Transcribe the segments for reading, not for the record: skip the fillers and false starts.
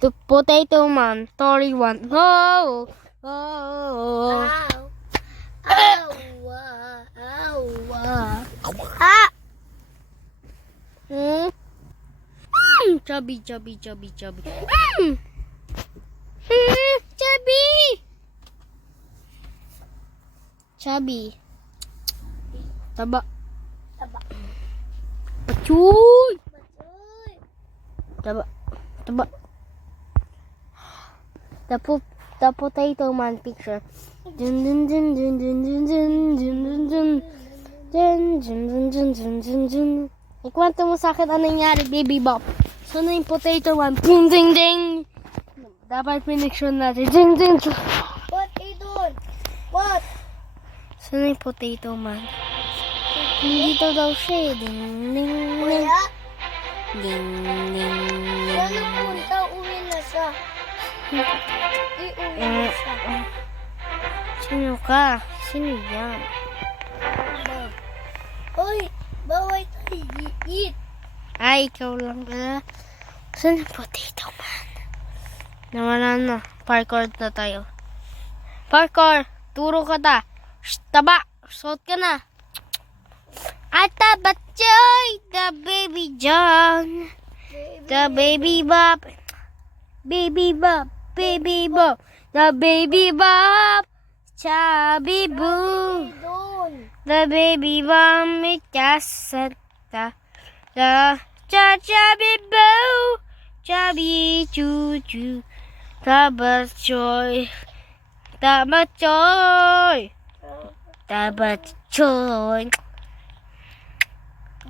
The Potato Man, Tori 1. Oh! Oh! Ow. Ow. Ah! Chubby. Chubby. Taba. Taba. Achuy! Bachoy. Taba. The Potato Man picture. Dun dun dun dun dun dun dun dun dun. Ikwento mo sa akin ano nangyari, Baby Bop. So na yung Potato Man. Ding ding ding. Dapat piniksyon natin. Ding ding. What are you doing? What? So na yung Potato Man. Nandito daw siya eh. Ding ding ding. Kuya? Ding ding. Saan napunta? Uwi na siya. Uwi na siya. Sino ka? Sino yan? Hoy! Bawal tayo i-eat. Ay, ikaw lang pala. Saan yung Potato Man? Nawala na. Parkour na tayo. Parkour! Turo ka ta. Shh, taba! Suot ka na. Ata Batchoy! The Baby John! The Baby Bop! Baby Bop! Baby Bop! The Baby Bop! Chubby Boo! Doon. The Baby Bop! Ikasata! The Chubby Boo! Chubby Choo Choo! The Batchoy! The Batchoy! The Batchoy!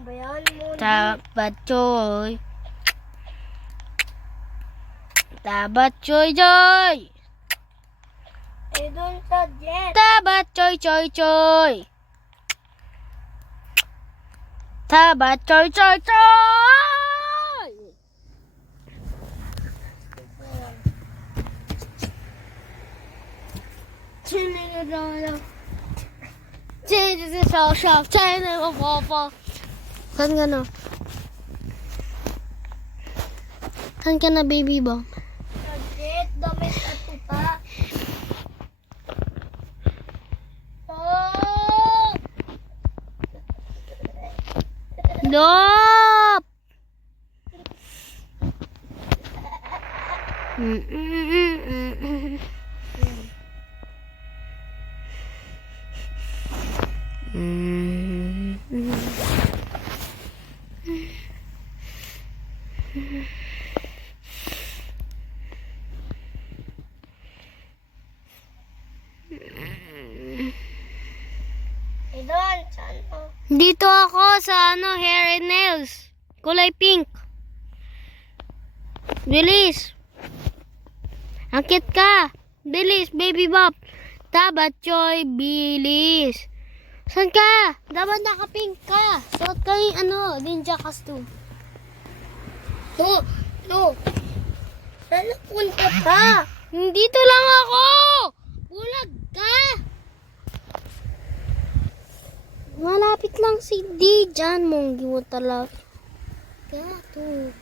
Bayan mo. Tabatchoy. Joy. Eh, doon sa jet. Tabatchoy, choy, choy. Tabatchoy, choy, choy. Saan ka na? Saan ka na, Baby Bop? Sa jet. Damit at tuta. Oh! Dop! Eh, doon. Saan mo? Dito ako sa hair and nails. Kulay pink. Bilis. Akit ka. Bilis, Baby Bop. Tabatchoy, bilis. Saan ka? Dapat naka-pink ka. Suot ka yung ninja costume. No. Saan napunta ka? Dito lang ako. Bulag ka. Malapit lang si D. Diyan mong mo talaga. Gato.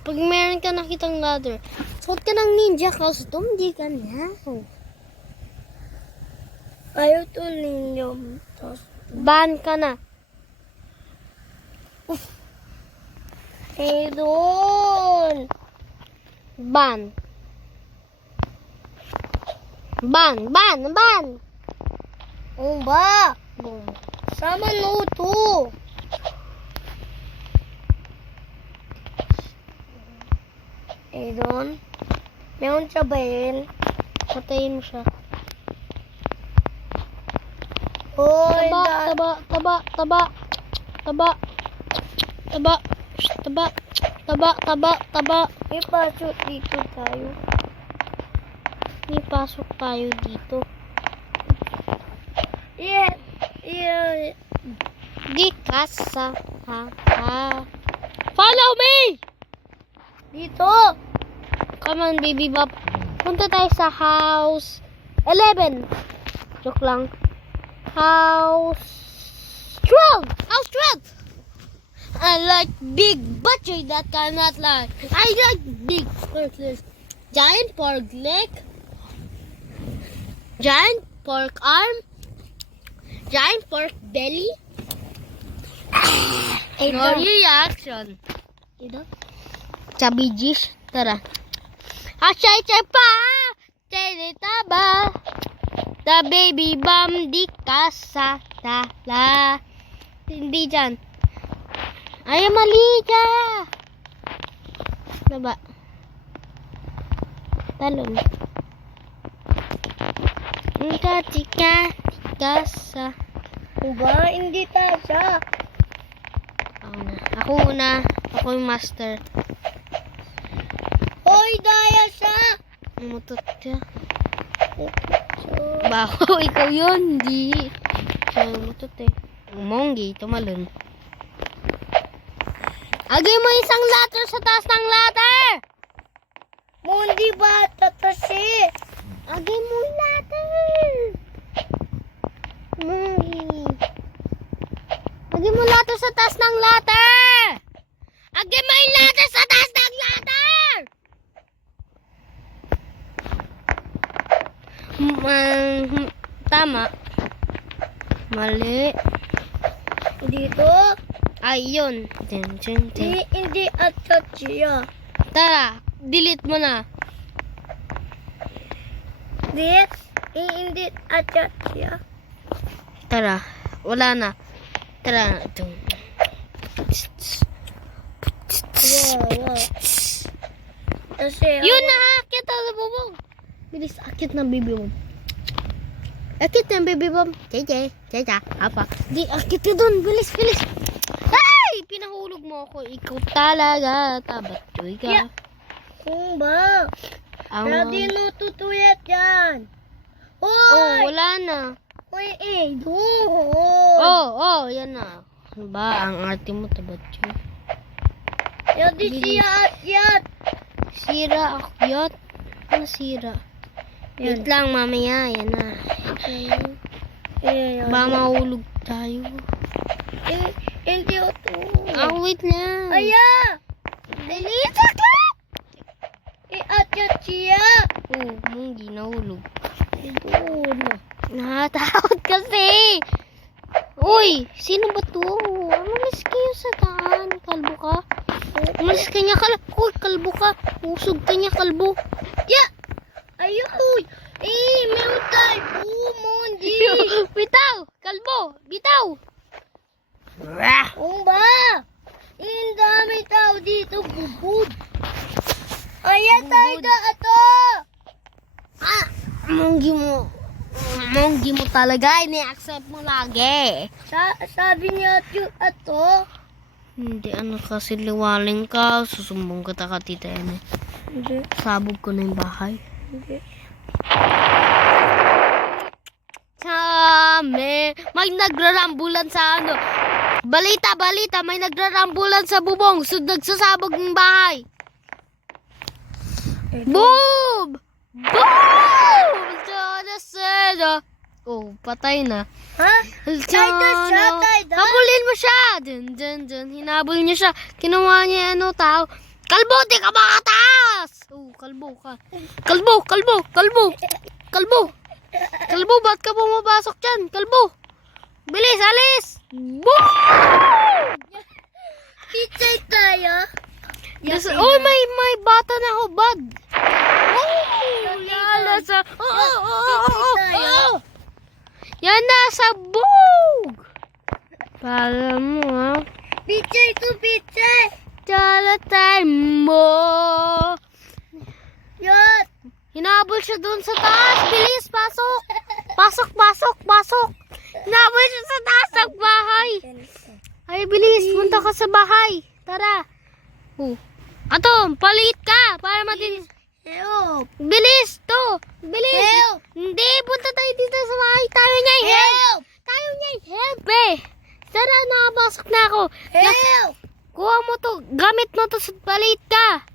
Pag meron ka nakitang ladder, suot ka ng ninja costume, di ka na. Ayaw to ninyo. Ban ka na. Eh, doon. Ban. Oh, ba? Sama no to. Eh, doon. Meron siya ba yun? Patayin mo siya. Hoy, Taba. ipasok dito tayo. May pasok tayo dito. Yeah. Di kasa. Follow me! Dito. Come on, Baby Bop. Punta tayo sa house 11. Joke lang. House I like big butcher that cannot lie. I like big pork legs. Giant pork leg. Giant pork arm. Giant pork belly. No reaction. Ito? Chubby Jish. Tara. Ashay pa. Tenita ba? The baby bum di kasatala. Hindi dyan. Ay, mali ka. Baba. Talon. Tika kasa. Diba? Hindi tasya. Ako una. Ako yung master. Hoy, daya siya. Umutot ka. Bako, ikaw yun. Hindi. Siya umutot eh. Umonggi, tumalon. Agay mo isang letter sa taas ng letter! Mundi ba tatasi? Agay mo yung letter! Monggi. Agay mo letter sa taas ng letter! Agay mo yung letter sa taas ng letter! Tama. Mali. Dito? Ay, yun. Hindi at siya. Tara, delete mo na. Hindi at siya. Tara, wala na. Tara. Wow. Kasi, Yun na, akit na bubong. Bilis, akit na bibibom. Akit na bibibom. Jay. Apa. Di, akit ka dun. Bilis. Ay! Pinahulog mo ako. Ikaw talaga. Tabat-choy ka. Yeah. Kung ba? Hindi mo tutuyat yan. Hoy! wala na. Hoy, doon. Yan na. Ba, ang arte mo, tabat-choy. Hindi siya at yan. Sira, akyat. Ano sira? Wait lang, mamaya. Yan na. Ba, mahulog tayo. Hindi ito. Wait lang. Aya! Bilis, akit! At yan siya. Munggi, nahulog. Doon. Nakatakot kasi. Uy, sino ba to? Umalis kayo sa daan. Kalbo ka? Umalis ka niya, kalbo. Uy, kalbo ka. Usog ka niya, kalbo. Yeah! Ayun! Meron tayo! Mundi! Bitaw! Kalbo! Bitaw! Kung ba? Ang dami tao dito, bubud. Ayan tayo na ito! Monggi mo talaga. Ini-accept mo lagi. Sabi niya yung ito. Hindi, ano kasi liwaling ka. Susumbong ka ka, tita yan eh. Hindi. Sabog ko na yung bahay. Hindi. May nagrarambulan sa ano. Balita, may nagrarambulan sa bubong. So, nagsasabog ng bahay. Boom! Sada. Oh, patay na. Ha? Tayo. Habulin mo siya. Dun. Hinabol niya siya. Kinuha niya tao. Kalbo, di ka makataas! Oh, kalbo ka. Kalbo! Kalbo, ba't ka pumapasok dyan? Kalbo! Bilis, alis! Boom! Pichay tayo. Oh, may bata na hubad. Oh, lala sa... Yan na, sabog! Para mo, ha? Pichay to pichay. Talatay mo. Yan. Hinabol siya doon sa taas. Bilis, pasok. Pasok. Hinabol siya sa taas ng bahay. Ay, bilis. Punta ka sa bahay. Tara. Ato, paliit ka. Para matin... Help. Bilis to. Bilis. Help. Hindi, punta tayo dito sa bahay. Tayo niya help. Help eh. Tara, nakapasok na ako. Help. Kuha mo to. Gamit mo to sa paliit ka.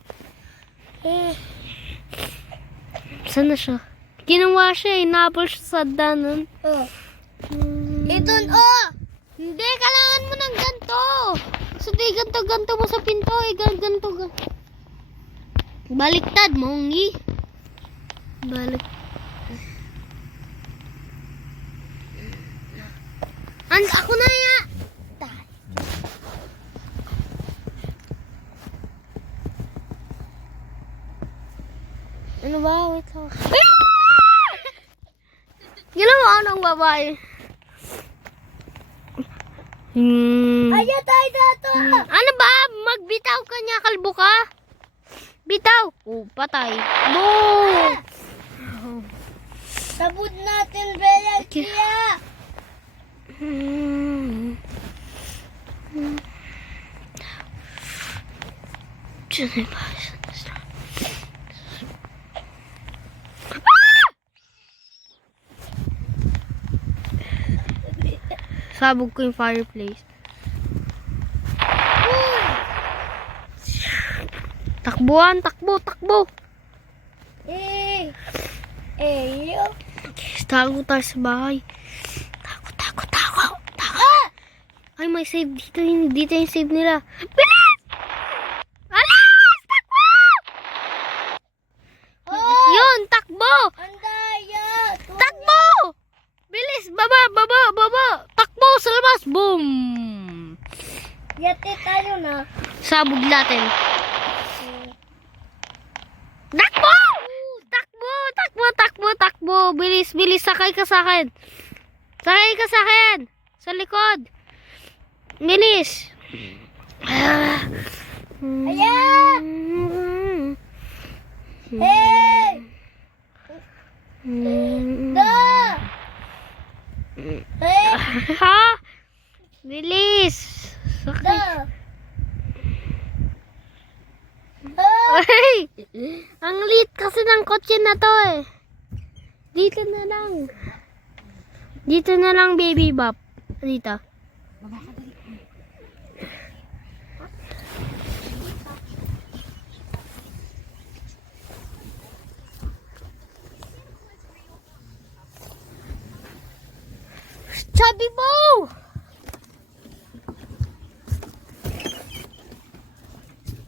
Saan na siya? Ginawa siya eh. Napol siya sa danon. Ito, Hindi, kailangan mo ng ganito. So, di ganito ganto mo sa pinto eh. Ganto. Baliktad, Mongi. Ako na ya. Ano ba? Wait lang. Ginawa ng babae. Ayan tayo dito. Ano ba? Magbitaw ka niya, kalbo ka? Bitaw. Oh, patay. Boom! Sabot natin, Bella. Kaya. Sabog ko yung fireplace. Takbuhan, takbo. Yo. Tago tayo sa bahay. Tago. Ay, may save dito. Dito yung save nila. Bilis! Alas! Takbo! Oh! Yun, takbo! Andaya! Takbo! Bilis! Baba! Takbo sa labas! Boom! Yate tayo na. Sabog natin. Takbo! Takbo! Bilis! Sakay ka sa akin. Sa likod. Bilis! Ayan! Hey! Da! Hey! Ha? Bilis! Sakay. Da! Ah! Ay! Ang lit kasi ng kotse na to eh. Dito na lang, baby bop. Dito. Chubby mo!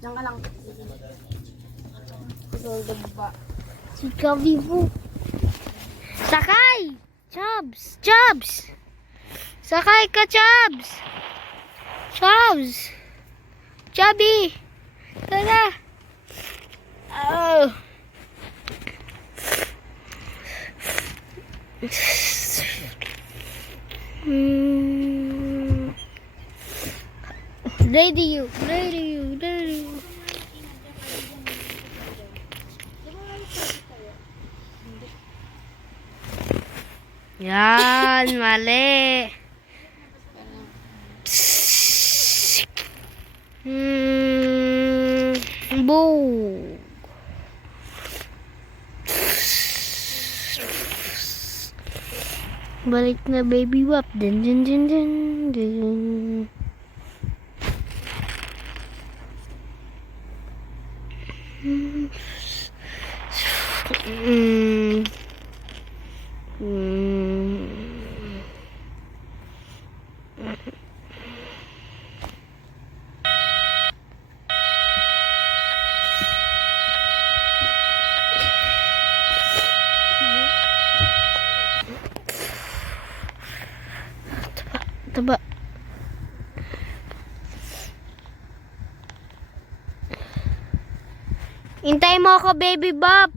Diyan ka lang. Si Chubby mo. Sakay! Chubs! Sakay ka, Chubs! Chubby! Tara! Oh! Ready you. Yan, mali. Boo. Balik na, baby wap. Dun. Taba. Hintay mo ako, baby Bob.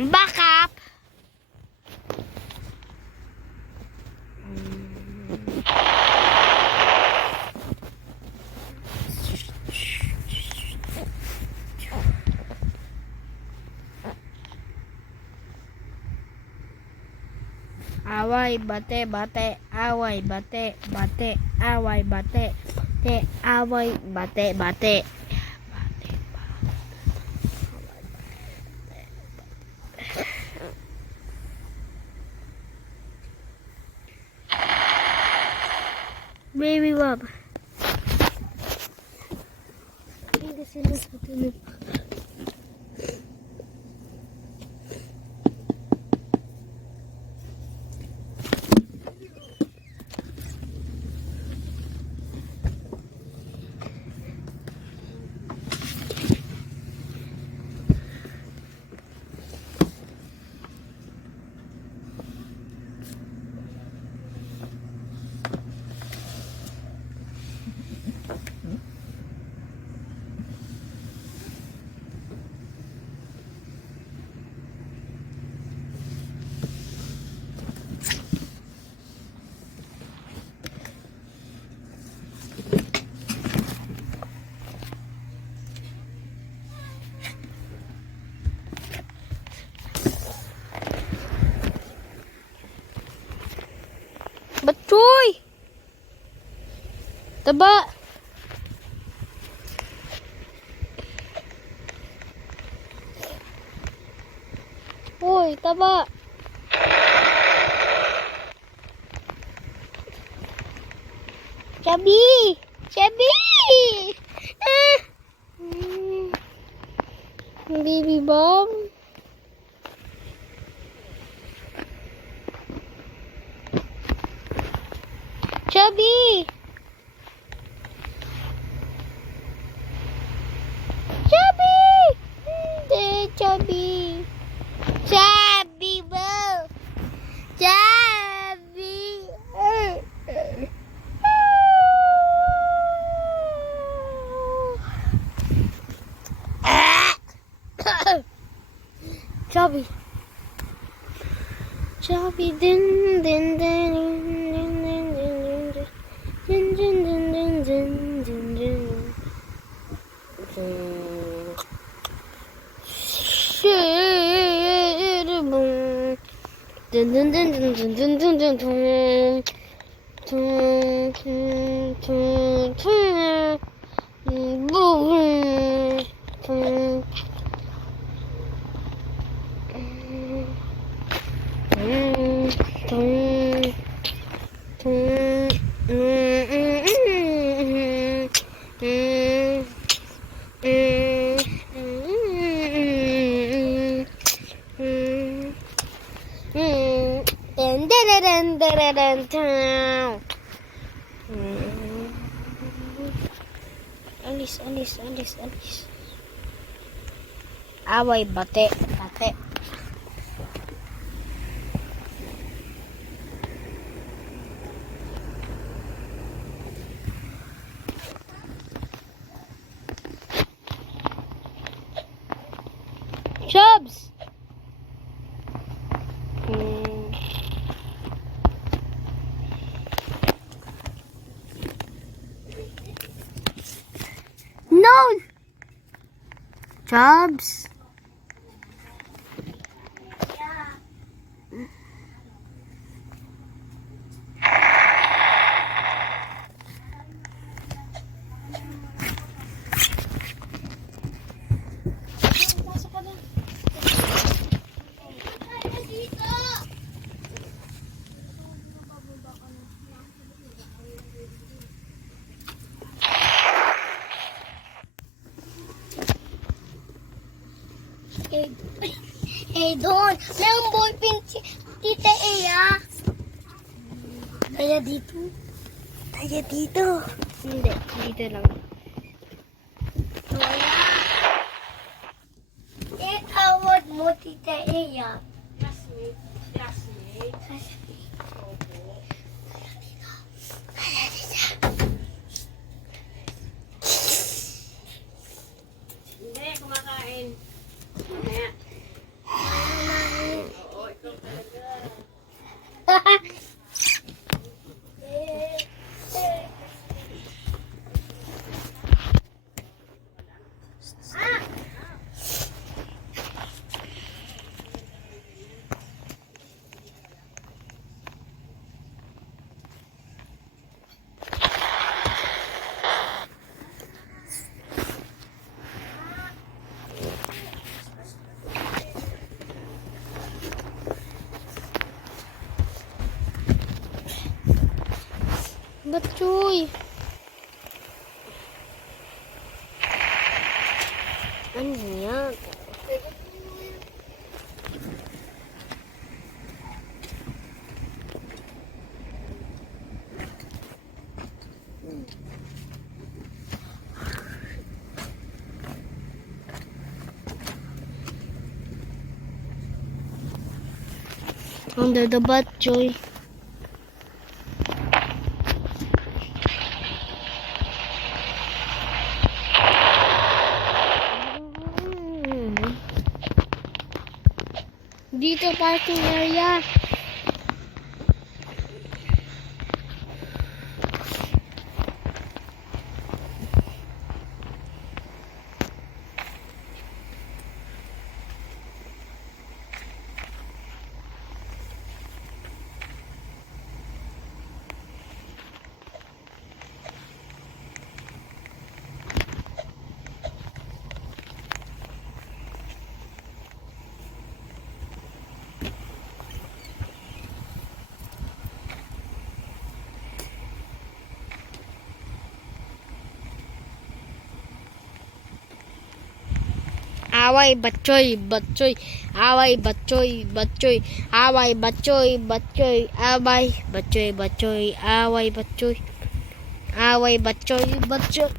Back up. away, bate, bate, away, bate, bate, away, bate, te, away, bate, bate. Baby Bob. Hindi sila sa tunog. Batchoy! Taba! Uy, taba! Chubby! Chubby! Ah! Baby Bob? Chubby! Chubby! Hindi, Chubby. Chubby Bob! Chubby! Chubby! Chubby din din din din din din din din din din din din din. Dun dun dun dun dun dun dun dun dun. Dun dun dun dun. Boom. Dun. Alis, alis, alis, alis. Away, bate, bate. Chubs! No! Chubs! Eh, doon. Mayroong ballpen si Tita Eya. Kaya dito. Kaya dito. Hindi, dito lang. Wala. Tawad mo, Tita Eya. Hindi, kumakain. Mamaya. Oo, ikaw talaga. Batchoy. Ano yan? Under the Batchoy. Dito parking area. Away Batchoy, Batchoy, away Batchoy, Batchoy, away Batchoy, Batchoy, away Batchoy, Batchoy, away Batchoy, away Batchoy, Batchoy.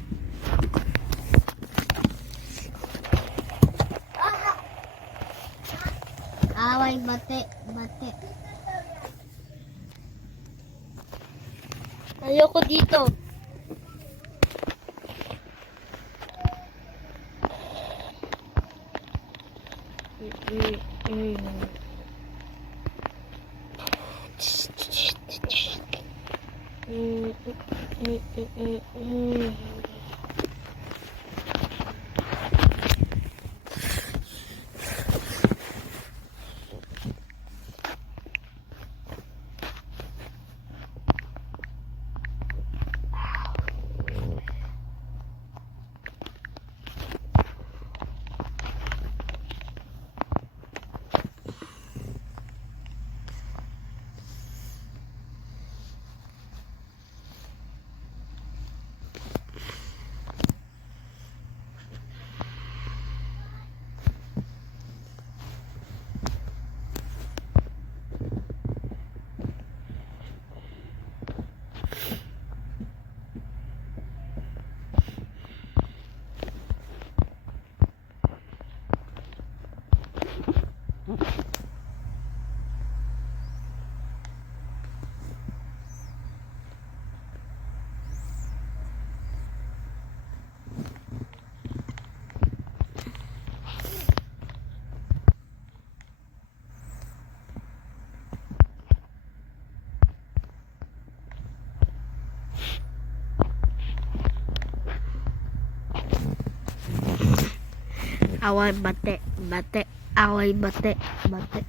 Away bate, bate. Ayoko dito. Away bate, bate, away bate, bate.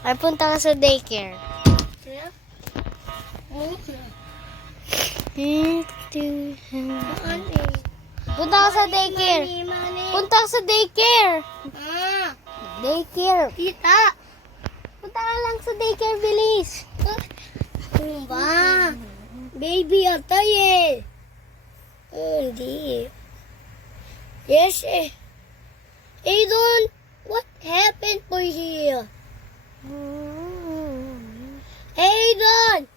Ay, punta ka sa daycare. Punta ka sa daycare. Punta ka sa daycare. Daycare. Tita! Punta ka lang sa daycare, bilis. Ano ba? Baby, atay eh. Oh, hindi. Yes eh. Aidon, what happened for here? Aidon!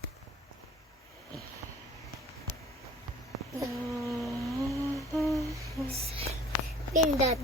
Pin that.